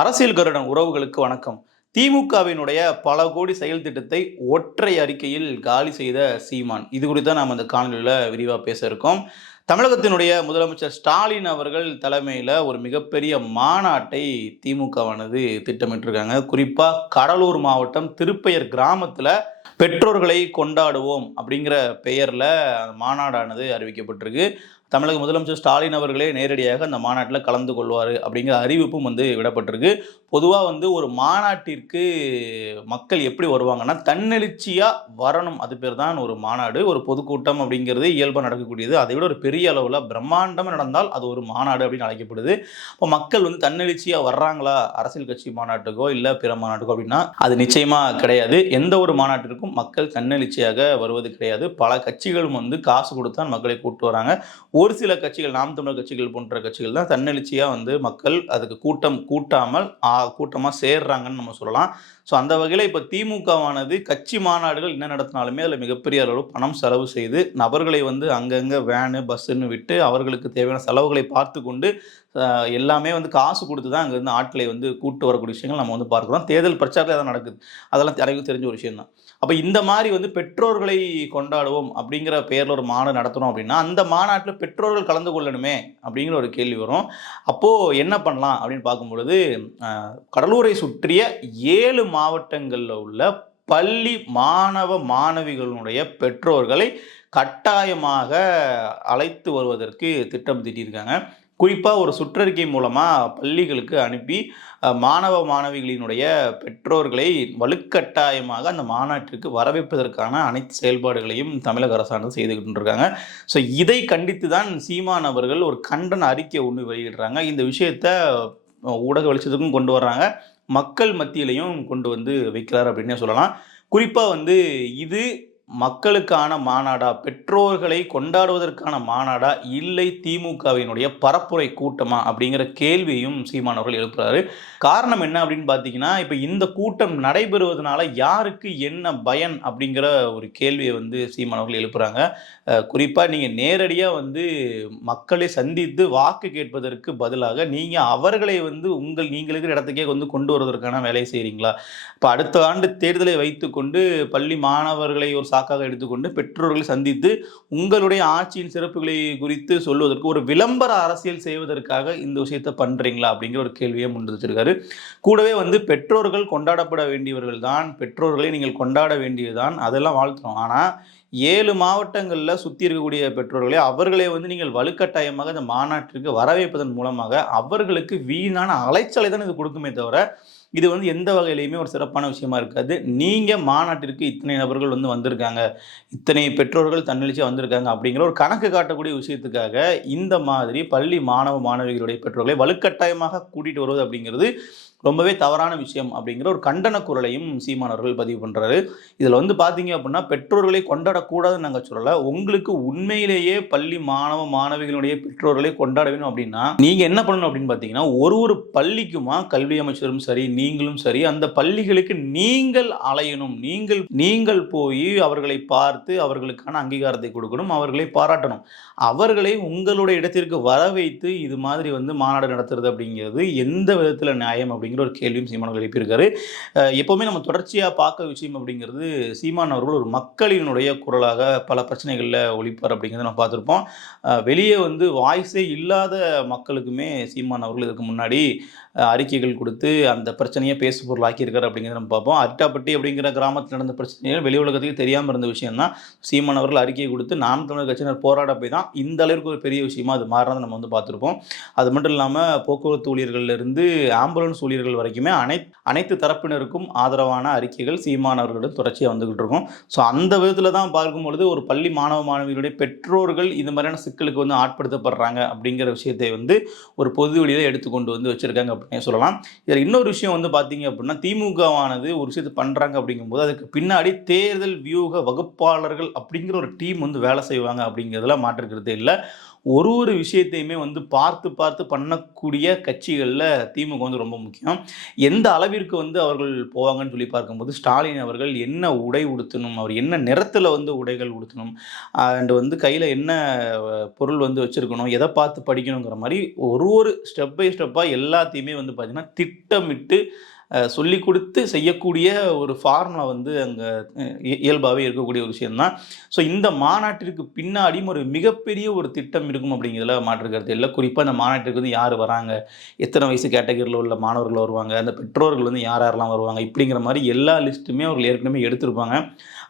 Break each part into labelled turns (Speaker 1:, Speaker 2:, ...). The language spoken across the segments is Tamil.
Speaker 1: அரசியல் கருடன் உறவுகளுக்கு வணக்கம். திமுகவினுடைய பல கோடி செயல் திட்டத்தை ஒற்றை அறிக்கையில் காலி செய்த சீமான். இது குறித்து நாம் அந்த காணொலியில் விரிவாக பேச இருக்கோம். தமிழகத்தினுடைய முதலமைச்சர் ஸ்டாலின் அவர்கள் தலைமையில் ஒரு மிகப்பெரிய மாநாட்டை திமுகவானது திட்டமிட்டிருக்காங்க. குறிப்பாக கடலூர் மாவட்டம் திருப்பெயர் கிராமத்தில் பெற்றோர்களை கொண்டாடுவோம் அப்படிங்கிற பெயரில் மாநாடானது அறிவிக்கப்பட்டிருக்கு. தமிழக முதலமைச்சர் ஸ்டாலின் அவர்களே நேரடியாக அந்த மாநாட்டில் கலந்து கொள்வார் அப்படிங்கிற அறிவிப்பும் வந்து விடப்பட்டிருக்கு. பொதுவாக வந்து ஒரு மாநாட்டிற்கு மக்கள் எப்படி வருவாங்கன்னா தன்னெழுச்சியாக வரணும். அது பேர் தான் ஒரு மாநாடு. ஒரு பொதுக்கூட்டம் அப்படிங்கிறது இயல்பாக நடக்கக்கூடியது. அதை விட ஒரு பெரிய அளவில் பிரம்மாண்டமாக நடந்தால் அது ஒரு மாநாடு அப்படின்னு அழைக்கப்படுது. இப்போ மக்கள் வந்து தன்னெழுச்சியாக வர்றாங்களா? அரசியல் கட்சி மாநாட்டுக்கோ இல்லை பிற மாநாட்டுக்கோ அப்படின்னா அது நிச்சயமாக கிடையாது. எந்த ஒரு மாநாட்டிற்கும் மக்கள் தன்னெழுச்சியாக வருவது கிடையாது. பல கட்சிகளும் வந்து காசு கொடுத்தான் மக்களை கூப்பிட்டு வராங்க. ஒரு சில கட்சிகள் நாம் தமிழர் கட்சிகள் போன்ற கட்சிகள் தான் தன்னெழுச்சியாக வந்து மக்கள் அதுக்கு கூட்டம் கூட்டாமல் கூட்டமாக சேர்றாங்கன்னு நம்ம சொல்லலாம். ஸோ அந்த வகையில் இப்போ திமுகவானது கட்சி மாநாடுகள் என்ன நடத்தினாலுமே அதில் மிகப்பெரிய அளவு பணம் செலவு செய்து நபர்களை வந்து அங்கங்கே வேனு பஸ்ஸுன்னு விட்டு அவர்களுக்கு தேவையான செலவுகளை பார்த்து கொண்டு எல்லாமே வந்து காசு கொடுத்து தான் அங்கேருந்து ஆட்களை வந்து கூட்டு வரக்கூடிய விஷயங்கள் நம்ம வந்து பார்க்குறோம். தேர்தல் பிரச்சாரத்தில் அதான் நடக்குது அதெல்லாம் யாருக்கும் தெரிஞ்ச ஒரு விஷயம் தான் அப்போ இந்த மாதிரி வந்து பெற்றோர்களை கொண்டாடுவோம் அப்படிங்கிற பேரில் ஒரு மாநாடு நடத்தணும் அப்படின்னா அந்த மாநாட்டில் பெற்றோர்கள் கலந்து கொள்ளணுமே அப்படிங்கிற ஒரு கேள்வி வரும். அப்போது என்ன பண்ணலாம் அப்படின்னு பார்க்கும்பொழுது கடலூரை சுற்றிய ஏழு மாவட்டங்களில் உள்ள பள்ளி மாணவ மாணவிகளுடைய பெற்றோர்களை கட்டாயமாக அழைத்து வருவதற்கு திட்டம் தீட்டியிருக்காங்க. குறிப்பாக ஒரு சுற்றறிக்கை மூலமாக பள்ளிகளுக்கு அனுப்பி மாணவ மாணவிகளினுடைய பெற்றோர்களை வலுக்கட்டாயமாக அந்த மாநாட்டிற்கு வரவேற்பதற்கான அனைத்து செயல்பாடுகளையும் தமிழக அரசானது செய்துகிட்டு இருக்காங்க ஸோ இதை கண்டித்து தான் சீமான் அவர்கள் ஒரு கண்டன அறிக்கை ஒன்று வெளியிடுறாங்க. இந்த விஷயத்த ஊடக வெளிச்சத்துக்கும் கொண்டு வர்றாங்க. மக்கள் மத்தியிலையும் கொண்டு வந்து வைக்கிறார் அப்படின்னே சொல்லலாம். குறிப்பாக வந்து இது மக்களுக்கான மாநாடா பெற்றோர்களை கொண்டாடுவதற்கான மாநாடா இல்லை திமுகவினுடைய பரப்புரை கூட்டமா அப்படிங்கிற கேள்வியும் சீமான் அவர்கள் எழுப்புறாரு. காரணம் என்ன அப்படின்னு பார்த்தீங்கன்னா இப்போ இந்த கூட்டம் நடைபெறுவதனால யாருக்கு என்ன பயன் அப்படிங்கிற ஒரு கேள்வியை வந்து சீமான் அவர்கள் எழுப்புறாங்க. குறிப்பாக நீங்கள் நேரடியாக வந்து மக்களை சந்தித்து வாக்கு கேட்பதற்கு பதிலாக நீங்கள் அவர்களை வந்து உங்கள் நீங்கள் இருக்கிற இடத்துக்கே வந்து கொண்டு வருவதற்கான வேலையை செய்கிறீங்களா இப்போ அடுத்த ஆண்டு தேர்தலை வைத்துக்கொண்டு பள்ளி மாணவர்களை ஒரு வாக்காக எடுத்துக்கொண்டு பெற்றோர்களை சந்தித்து உங்களுடைய ஆட்சியின் சிறப்புகளை குறித்து சொல்வதற்கு ஒரு விளம்பர அரசியல் செய்வதற்காக இந்த விஷயத்தை பண்ணுறீங்களா அப்படிங்கிற ஒரு கேள்வியை முன் வச்சிருக்காரு கூடவே வந்து பெற்றோர்கள் கொண்டாடப்பட வேண்டியவர்கள் தான் பெற்றோர்களை நீங்கள் கொண்டாட வேண்டியதுதான் அதெல்லாம் வாழ்த்துறோம் ஆனால் ஏழு மாவட்டங்களில் சுற்றி இருக்கக்கூடிய பெற்றோர்களே அவர்களை வந்து நீங்கள் வலுக்கட்டாயமாக இந்த மாநாட்டிற்கு வரவேற்பதன் மூலமாக அவர்களுக்கு வீணான அலைச்சலை தான் இது கொடுக்குமே தவிர இது வந்து எந்த வகையிலையுமே ஒரு சிறப்பான விஷயமா இருக்காது. நீங்கள் மாநாட்டிற்கு இத்தனை நபர்கள் வந்து வந்திருக்காங்க. இத்தனை பெற்றோர்கள் தன்னெழுச்சியாக வந்திருக்காங்க அப்படிங்கிற ஒரு கணக்கு காட்டக்கூடிய விஷயத்துக்காக இந்த மாதிரி பள்ளி மாணவ மாணவிகளுடைய பெற்றோர்களை வலுக்கட்டாயமாக கூட்டிகிட்டு வருவது அப்படிங்கிறது ரொம்பவே தவறான விஷயம் அப்படிங்கிற ஒரு கண்டன குரலையும் சீமான் அவர்கள் பதிவு பண்ணுறாரு இதில் வந்து பார்த்தீங்க அப்படின்னா பெற்றோர்களை கொண்டாடக்கூடாதுன்னு நாங்கள் சொல்லலை. உங்களுக்கு உண்மையிலேயே பள்ளி மாணவ மாணவிகளுடைய பெற்றோர்களை கொண்டாட வேணும் அப்படின்னா நீங்கள் என்ன பண்ணணும் அப்படின்னு பார்த்தீங்கன்னா ஒரு ஒரு பள்ளிக்குமா கல்வி அமைச்சரும் சரி நீங்களும் சரி அந்த பள்ளிகளுக்கு நீங்கள் அலையணும். நீங்கள் நீங்கள் போய் அவர்களை பார்த்து அவர்களுக்கான அங்கீகாரத்தை கொடுக்கணும் அவர்களை பாராட்டணும். அவர்களை உங்களுடைய இடத்திற்கு வர வைத்து இது மாதிரி வந்து மாநாடு நடத்துறது அப்படிங்கிறது எந்த விதத்தில் நியாயம் அப்படின்னு அப்படிங்கிற ஒரு கேள்வியும் சீமான் எழுப்பியிருக்காரு. எப்போவுமே நம்ம தொடர்ச்சியாக பார்க்க விஷயம் அப்படிங்கிறது சீமான் அவர்கள் ஒரு மக்களினுடைய குரலாக பல பிரச்சனைகளில் ஒழிப்பார் அப்படிங்கிறத நம்ம பார்த்துருப்போம். வெளியே வந்து வாய்ஸே இல்லாத மக்களுக்குமே சீமான் அவர்கள் இதுக்கு முன்னாடி அறிக்கைகள் கொடுத்து அந்த பிரச்சனையை பேசு பொருளாக்கியிருக்காரு அப்படிங்கிறத நம்ம பார்ப்போம். அட்டாப்பட்டி அப்படிங்கிற கிராமத்தில் நடந்த பிரச்சனைகள் வெளி உலகத்துக்கு தெரியாமல் இருந்த விஷயம் தான். சீமான் அவர்கள் அறிக்கையை கொடுத்து நாம் தமிழர் கட்சியினர் போராட போய் தான் இந்த அளவுக்கு ஒரு பெரிய விஷயமா அது மாறினதை நம்ம வந்து பார்த்துருப்போம். அது மட்டும் இல்லாமல் போக்குவரத்து ஊழியர்கள்லேருந்து ஆம்புலன்ஸ் ஊழியர்கள் வரைக்குமே அனைத்து அனைத்து தரப்பினருக்கும் ஆதரவான அறிக்கைகள் சீமானவர்களிடம் தொடர்ச்சியாக வந்துகிட்டு இருக்கும். ஸோ அந்த விதத்தில் தான் பார்க்கும் பொழுது ஒரு பள்ளி மாணவ மாணவிகளுடைய பெற்றோர்கள் இது மாதிரியான சிக்கலுக்கு வந்து ஆட்படுத்தப்படுறாங்க அப்படிங்கிற விஷயத்தை வந்து ஒரு பொது வழியில் எடுத்துக்கொண்டு வந்து வச்சுருக்காங்க அப்படின்னு சொல்லலாம். இதில் இன்னொரு விஷயம் வந்து பார்த்தீங்க அப்படின்னா திமுகவானது ஒரு விஷயத்தை பண்ணுறாங்க அப்படிங்கும்போது அதுக்கு பின்னாடி தேர்தல் வியூக வகுப்பாளர்கள் அப்படிங்கிற ஒரு டீம் வந்து வேலை செய்வாங்க அப்படிங்கிறதுல மாற்றுக்கிறது இல்லை. ஒரு ஒரு விஷயத்தையுமே வந்து பார்த்து பார்த்து பண்ணக்கூடிய கட்சிகளில் திமுக வந்து ரொம்ப முக்கியம். எந்த அளவிற்கு வந்து அவர்கள் போவாங்கன்னு சொல்லி பார்க்கும்போது ஸ்டாலின் அவர்கள் என்ன உடை உடுத்தணும் அவர் என்ன நிறத்தில் வந்து உடைகள் உடுத்தணும் அண்ட் வந்து கையில் என்ன பொருள் வந்து வச்சுருக்கணும் எதை பார்த்து படிக்கணுங்கிற மாதிரி ஒரு ஒரு ஸ்டெப் பை ஸ்டெப்பாக எல்லாத்தையுமே வந்து பார்த்திங்கன்னா திட்டமிட்டு சொல்லி கொடுத்து செய்யக்கூடிய ஒரு ஃபார்முலா வந்து அங்கே இயல்பாகவே இருக்கக்கூடிய ஒரு விஷயம்தான். ஸோ இந்த மாநாட்டிற்கு பின்னாடியும் ஒரு மிகப்பெரிய ஒரு திட்டம் இருக்கும் அப்படிங்கிறதுல மாற்றுக்கிறது இல்லை. குறிப்பாக அந்த மாநாட்டிற்கு வந்து யார் வராங்க? எத்தனை வயசு கேட்டகரியில் உள்ள மாணவர்கள் வருவாங்க? அந்த பெற்றோர்கள் வந்து யார் யாரெல்லாம் வருவாங்க? இப்படிங்கிற மாதிரி எல்லா லிஸ்ட்டுமே அவர்கள் ஏற்கனவே எடுத்திருப்பாங்க.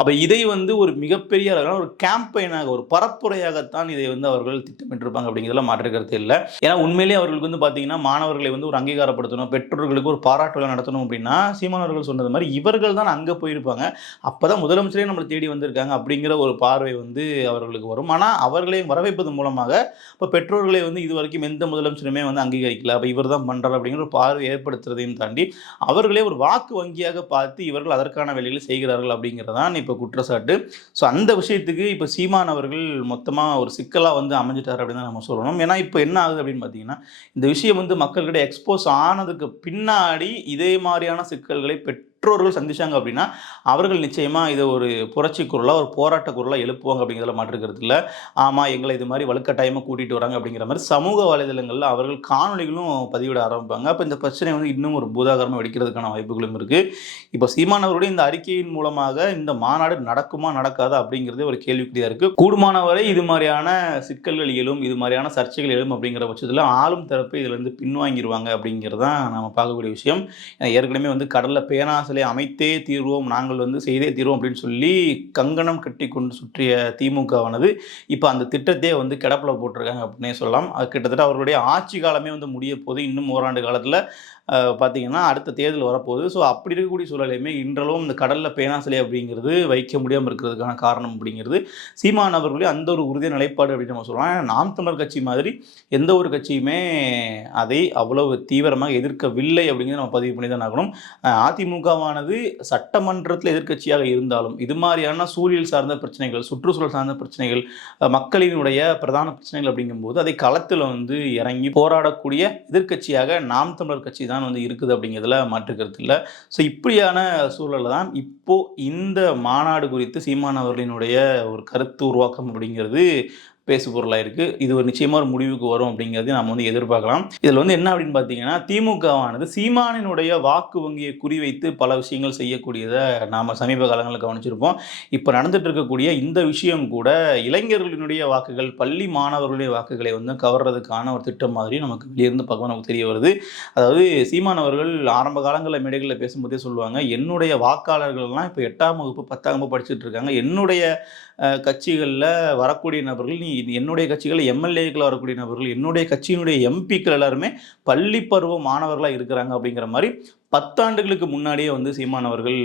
Speaker 1: அப்போ இதை வந்து ஒரு மிகப்பெரிய அளவிலான ஒரு கேம்பெயினாக ஒரு பரப்புரையாகத்தான் இதை வந்து அவர்கள் திட்டமிட்டிருப்பாங்க அப்படிங்கிறதுல மாற்றுக்கிறது இல்லை. ஏன்னா உண்மையிலேயே அவர்களுக்கு வந்து பார்த்தீங்கன்னா மாணவர்களை வந்து ஒரு அங்கீகாரப்படுத்தணும் பெற்றோர்களுக்கு ஒரு பாராட்டு விழா நடத்தணும் அப்படின்னா சீமானவர்கள் சொன்னது மாதிரி இவர்கள் தான் அங்கே போயிருப்பாங்க. அப்போ தான் முதலமைச்சரே நம்மளை தேடி வந்திருக்காங்க அப்படிங்கிற ஒரு பார்வை வந்து அவர்களுக்கு வரும். ஆனால் அவர்களை வரவேற்பது மூலமாக இப்போ பெற்றோர்களை வந்து இது வரைக்கும் எந்த முதலமைச்சருமே வந்து அங்கீகரிக்கல. அப்போ இவர் தான் பண்ணுறாரு அப்படிங்கிற ஒரு பார்வை ஏற்படுத்துறதையும் தாண்டி அவர்களே ஒரு வாக்கு வங்கியாக பார்த்து இவர்கள் அதற்கான வேலைகளை செய்கிறார்கள் அப்படிங்கிறதான் இப்போ இப்போ குற்றச்சாட்டு. ஸோ அந்த விஷயத்துக்கு இப்போ சீமான் அவர்கள் மொத்தமாக ஒரு சிக்கலாக வந்து அமைஞ்சிட்டார் அப்படின்னு தான் நம்ம சொல்லணும். ஏன்னா இப்போ என்ன ஆகுது அப்படின்னு பார்த்தீங்கன்னா இந்த விஷயம் வந்து மக்கள்கிட்ட எக்ஸ்போஸ் ஆனதுக்கு பின்னாடி இதே மாதிரியான சிக்கல்களை பெற்று பெற்றோர்கள் சந்திச்சாங்க அப்படின்னா அவர்கள் நிச்சயமாக இதை ஒரு புரட்சி குரலாக ஒரு போராட்ட குரலாக எழுப்புவாங்க அப்படிங்கிறதுல மாற்றுக்கிறது இல்லை. ஆமாம் எங்களை இது மாதிரி வலுக்கட்டாயமாக கூட்டிகிட்டு வராங்க அப்படிங்கிற மாதிரி சமூக வலைதளங்களில் அவர்கள் காணொளிகளும் பதிவிட ஆரம்பிப்பாங்க. அப்போ இந்த பிரச்சனை வந்து இன்னும் ஒரு பூதாகரமாக வெடிக்கிறதுக்கான வாய்ப்புகளும் இருக்குது இப்போ சீமானவருடைய இந்த அறிக்கையின் மூலமாக இந்த மாநாடு நடக்குமா நடக்காதா அப்படிங்கிறதே ஒரு கேள்விக்குறியாக இருக்குது கூடுமானவரை இது மாதிரியான சிக்கல்கள் எழும் இது மாதிரியான சர்ச்சைகள் எழும் அப்படிங்கிற பட்சத்தில் ஆளும் தரப்பு இதுல இருந்து பின்வாங்கிடுவாங்க அப்படிங்கிறது தான் நம்ம பார்க்கக்கூடிய விஷயம். ஏற்கனவே வந்து கடலில் பேனாசிலை அமைத்தே தீர்வோம் நாங்கள் வந்து செய்தே தீர்வோம் அப்படின்னு சொல்லி கங்கணம் கட்டி கொண்டு சுற்றிய திமுகவானது இப்போ அந்த திட்டத்தையே வந்து கிடப்பில் போட்டிருக்காங்க அப்படின்னே சொல்லலாம். அது கிட்டத்தட்ட அவர்களுடைய ஆட்சி காலமே வந்து முடிய போது இன்னும் ஓராண்டு காலத்தில் பார்த்தீங்கன்னா அடுத்த தேர்தல் வரப்போகுது. ஸோ அப்படி இருக்கக்கூடிய சூழலையுமே இன்றளவும் இந்த கடலில் பேனாசிலை அப்படிங்கிறது வைக்க முடியாமல் இருக்கிறதுக்கான காரணம் அப்படிங்கிறது சீமான் அவர்களுடைய அந்த ஒரு உறுதிய நிலைப்பாடு அப்படின்னு நம்ம சொல்லலாம். நாம் தமிழர் கட்சி மாதிரி எந்த ஒரு கட்சியுமே அதை அவ்வளவு தீவிரமாக எதிர்க்கவில்லை அப்படிங்கிறத நம்ம பதிவு பண்ணி தான் ஆகணும் அதிமுக அதிமுகவானது சட்டமன்றத்தில் எதிர்க்கட்சியாக இருந்தாலும் இது மாதிரியான சூழல் சார்ந்த பிரச்சனைகள் சுற்றுச்சூழல் சார்ந்த பிரச்சனைகள் மக்களினுடைய பிரதான பிரச்சனைகள் அப்படிங்கும்போது அதை களத்தில் வந்து இறங்கி போராடக்கூடிய எதிர்க்கட்சியாக நாம் தமிழர் கட்சி தான் வந்து இருக்குது அப்படிங்கிறதுல மாற்றுக்கிறது இல்லை. ஸோ இப்படியான சூழலில் தான் இப்போது இந்த மாநாடு குறித்து சீமான் அவர்களினுடைய ஒரு கருத்து உருவாக்கம் அப்படிங்கிறது பேசு பொருளாக இருக்குது இது ஒரு நிச்சயமாக ஒரு முடிவுக்கு வரும் அப்படிங்கிறதையும் நம்ம வந்து எதிர்பார்க்கலாம். இதில் வந்து என்ன அப்படின்னு பார்த்தீங்கன்னா திமுகவானது சீமானினுடைய வாக்கு வங்கியை குறிவைத்து பல விஷயங்கள் செய்யக்கூடியதை நாம் சமீப காலங்களில் கவனிச்சிருப்போம். இப்போ நடந்துட்டு இருக்கக்கூடிய இந்த விஷயம் கூட இளைஞர்களினுடைய வாக்குகள் பள்ளி மாணவர்களுடைய வாக்குகளை வந்து கவர்றதுக்கான ஒரு திட்டம் மாதிரி நமக்கு வெளியிருந்து பார்க்க நமக்கு தெரிய வருது. அதாவது சீமானவர்கள் ஆரம்ப காலங்களில் மேடைகளில் பேசும்போதே சொல்லுவாங்க என்னுடைய வாக்காளர்கள்லாம் இப்போ எட்டாம் வகுப்பு பத்தாம் வகுப்பு படிச்சுட்டு இருக்காங்க. என்னுடைய கட்சிகளில் வரக்கூடிய நபர்கள் நீ என்னுடைய கட்சிகள் எம்எல்ஏக்கள் வரக்கூடிய நபர்கள் என்னுடைய கட்சியினுடைய எம்பிக்கள் எல்லாருமே பள்ளி பருவ மாணவர்களாக இருக்கிறாங்க அப்படிங்கிற மாதிரி பத்தாண்டுகளுக்கு முன்னாடியே வந்து சீமான் அவர்கள்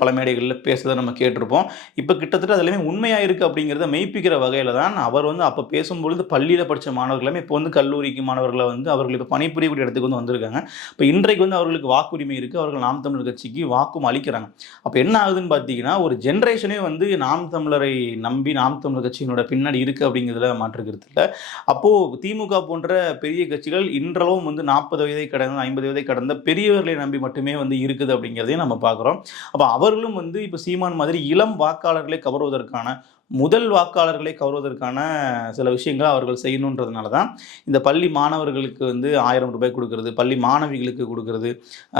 Speaker 1: பல மேடைகளில் பேசுறதை நம்ம கேட்டிருப்போம். இப்போ கிட்டத்தட்ட அது எல்லாமே உண்மையாக இருக்குது அப்படிங்கிறத மெய்ப்பிக்கிற வகையில் தான் அவர் வந்து அப்போ பேசும்பொழுது பள்ளியில் படித்த மாணவர்களுமே இப்போ வந்து கல்லூரிக்கு மாணவர்களை வந்து அவர்கள் இப்போ பணிபுரியக்கூடிய இடத்துக்கு வந்து வந்திருக்காங்க. இப்போ இன்றைக்கு வந்து அவர்களுக்கு வாக்குரிமை இருக்குது அவர்கள் நாம் தமிழர் கட்சிக்கு வாக்கும் அளிக்கிறாங்க. அப்போ என்ன ஆகுதுன்னு பார்த்தீங்கன்னா ஒரு ஜென்ரேஷனே வந்து நாம் தமிழரை நம்பி நாம் தமிழர் கட்சியினோட பின்னாடி இருக்குது அப்படிங்கிறதுல மாற்றுக்கிறது இல்லை. அப்போது திமுக போன்ற பெரிய கட்சிகள் இன்றளவும் வந்து நாற்பது வயதை கடந்த ஐம்பது வயதை கடந்த பெரியவர்களை நம்பி மட்டுமே வந்து இருக்குது அப்படிங்கிறதையும் நம்ம பார்க்குறோம். அப்போ அவர்களும் வந்து இப்போ சீமான் மாதிரி இளம் வாக்காளர்களை கவர்வதற்கான முதல் வாக்காளர்களை கவர்வதற்கான சில விஷயங்களை அவர்கள் செய்யணுன்றதுனால தான் இந்த பள்ளி மாணவர்களுக்கு வந்து ஆயிரம் ரூபாய் கொடுக்கறது பள்ளி மாணவிகளுக்கு கொடுக்கறது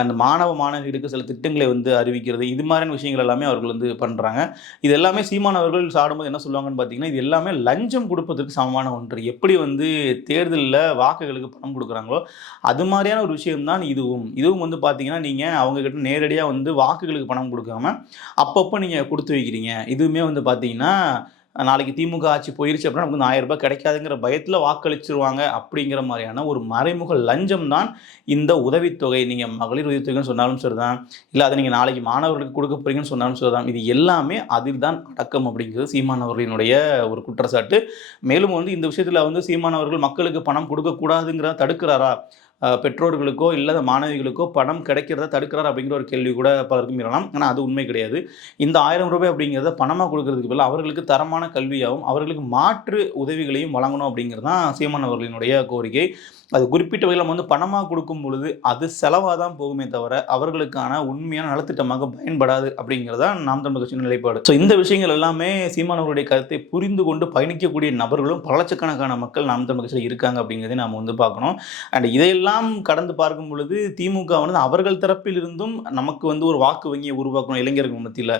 Speaker 1: அந்த மாணவ மாணவிகளுக்கு சில திட்டங்களை வந்து அறிவிக்கிறது இது மாதிரியான விஷயங்கள் எல்லாமே அவர்கள் வந்து பண்ணுறாங்க இது எல்லாமே சீமானவர்கள் சாடும்போது என்ன சொல்லுவாங்கன்னு பார்த்தீங்கன்னா இது எல்லாமே லஞ்சம் கொடுப்பதற்கு சமமான ஒன்று. எப்படி வந்து தேர்தலில் வாக்குகளுக்கு பணம் கொடுக்குறாங்களோ அது மாதிரியான ஒரு விஷயம்தான் இதுவும். இதுவும் வந்து பார்த்தீங்கன்னா நீங்கள் அவங்கக்கிட்ட நேரடியாக வந்து வாக்குகளுக்கு பணம் கொடுக்காம அப்பப்போ நீங்கள் கொடுத்து வைக்கிறீங்க. இதுவுமே வந்து பார்த்தீங்கன்னா நாளைக்கு திமுக ஆட்சி போயிருச்சு அப்படின்னா நமக்கு ஆயிரம் ரூபாய் கிடைக்காதுங்கிற பயத்தில் வாக்களிச்சிருவாங்க அப்படிங்கிற மாதிரியான ஒரு மறைமுக லஞ்சம் தான் இந்த உதவித்தொகை. நீங்கள் மகளிர் உதவித்தொகைன்னு சொன்னாலும் சரிதான். இல்லை அதை நீங்கள் நாளைக்கு மாணவர்களுக்கு கொடுக்க போகிறீங்கன்னு சொன்னாலும் சரிதான். இது எல்லாமே அதில் தான் அடக்கம் அப்படிங்கிறது சீமான் அவர்களினுடைய ஒரு குற்றச்சாட்டு. மேலும் வந்து இந்த விஷயத்தில் வந்து சீமானவர்கள் மக்களுக்கு பணம் கொடுக்கக்கூடாதுங்கிறத தடுக்கிறாரா? பெற்றோர்களுக்கோ இல்லாத மாணவிகளுக்கோ பணம் கிடைக்கிறத தடுக்கிறார் அப்படிங்கிற ஒரு கேள்வி கூட பலருக்கும் இருக்கலாம். ஆனால் அது உண்மை கிடையாது. இந்த ஆயிரம் ரூபாய் அப்படிங்கிறத பணமாக கொடுக்கறதுக்கு பதில் அவர்களுக்கு தரமான கல்வியாகவும் அவர்களுக்கு மாற்று உதவிகளையும் வழங்கணும் அப்படிங்கிறது தான் சீமான் அவர்களினுடைய கோரிக்கை. அது குறிப்பிட்ட வகையில் நம்ம வந்து பணமாக கொடுக்கும் பொழுது அது செலவாக தான் போகுமே தவிர அவர்களுக்கான உண்மையான நலத்திட்டமாக பயன்படாது அப்படிங்கிறதா நாம் தமிழ் கட்சியின் நிலைப்பாடு. ஸோ இந்த விஷயங்கள் எல்லாமே சீமான் கருத்தை புரிந்து கொண்டு பயணிக்கக்கூடிய நபர்களும் பல லட்சக்கணக்கான மக்கள் நாம் தமிழ் கட்சியில் இருக்காங்க அப்படிங்கிறதை நாம் வந்து பார்க்கணும். அண்ட் இதையெல்லாம் கடந்து பார்க்கும் பொழுது திமுக வந்து அவர்கள் தரப்பில் இருந்தும் நமக்கு வந்து ஒரு வாக்கு வங்கியை உருவாக்கணும் இளைஞர்கள் மத்தியில்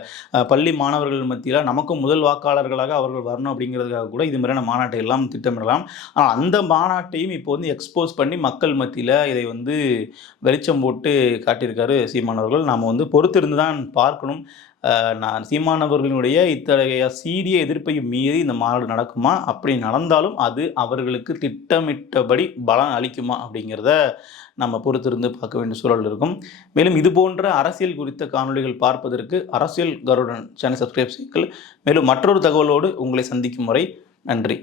Speaker 1: பள்ளி மாணவர்கள் மத்தியில் நமக்கும் முதல் வாக்காளர்களாக அவர்கள் வரணும் அப்படிங்கிறதுக்காக கூட இது மாதிரியான மாநாட்டை எல்லாம் திட்டமிடலாம். ஆனால் அந்த மாநாட்டையும் இப்போ வந்து எக்ஸ்போஸ் பண்ணி மக்கள் மத்தியில் இதை வந்து வெளிச்சம் போட்டு காட்டியிருக்காரு சீமானவர்கள் நாம் வந்து பொறுத்திருந்து தான் பார்க்கணும். நான் சீமானவர்களினுடைய இத்தகைய சீரிய எதிர்ப்பையும் மீறி இந்த மாநாடு நடக்குமா? அப்படி நடந்தாலும் அது அவர்களுக்கு திட்டமிட்டபடி பலன் அளிக்குமா அப்படிங்கிறத நம்ம பொறுத்திருந்து பார்க்க வேண்டிய சூழல் இருக்கும். மேலும் இது போன்ற அரசியல் குறித்த காணொளிகள் பார்ப்பதற்கு அரசியல் கருடன் சேனல் சப்ஸ்கிரைப் செய்யுங்கள். மேலும் மற்றொரு தகவலோடு உங்களை சந்திக்கும் வரை நன்றி.